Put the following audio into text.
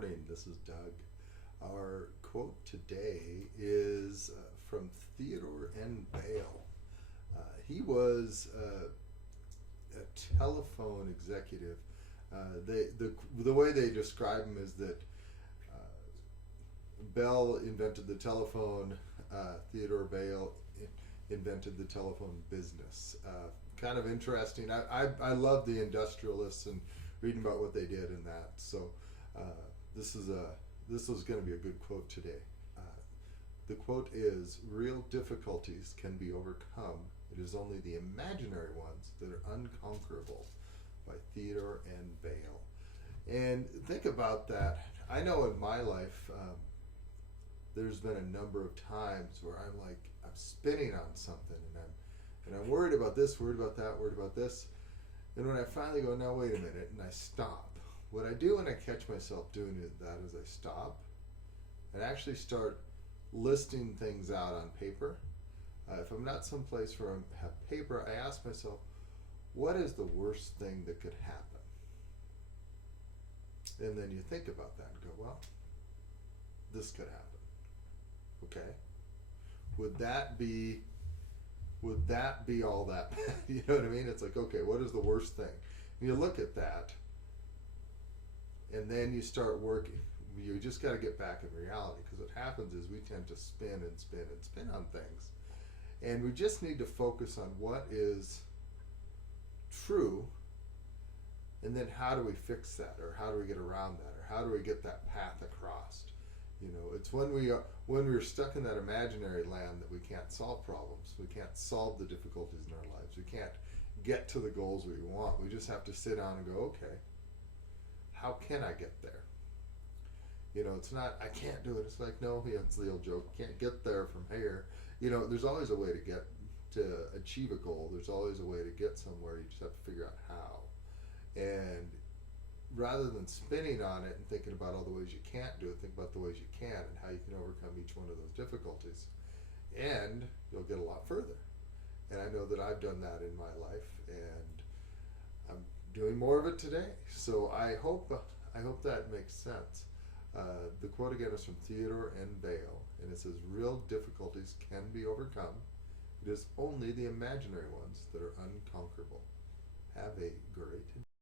morning. This is Doug. Our quote today is from Theodore N Vail. He was a telephone executive. The way they describe him is that Bell invented the telephone. Theodore Vail invented the telephone business. Kind of interesting. I love the industrialists and reading about what they did in that. So this is going to be a good quote today. The quote is, "Real difficulties can be overcome. It is only the imaginary ones that are unconquerable," by Theodore N Vail. And think about that. I know in my life, there's been a number of times where I'm spinning on something, and I'm worried about this, worried about that, worried about this. And when I finally go, now wait a minute, and I stop. What I do when I catch myself doing that is I stop and actually start listing things out on paper. If I'm not someplace where I have paper, I ask myself, what is the worst thing that could happen? And then you think about that and go, well, this could happen. Okay. Would that be all that bad? You know what I mean? It's like, okay, what is the worst thing? And you look at that, and then you start working. You just got to get back in reality, because what happens is we tend to spin and spin and spin on things. And we just need to focus on what is true, and then how do we fix that, or how do we get around that, or how do we get that path across? You know, it's when we're stuck in that imaginary land that we can't solve problems. We can't solve the difficulties in our lives. We can't get to the goals we want. We just have to sit down and go, okay, how can I get there? You know, it's not, I can't do it. It's like, no, it's the old joke. You can't get there from here. You know, there's always a way to achieve a goal. There's always a way to get somewhere. You just have to figure out how. And rather than spinning on it and thinking about all the ways you can't do it, think about the ways you can and how you can overcome each one of those difficulties. And you'll get a lot further. And I know that I've done that in my life, and I'm doing more of it today. So I hope that makes sense. The quote again is from Theodore N Vail, and it says, "Real difficulties can be overcome. It is only the imaginary ones that are unconquerable." Have a great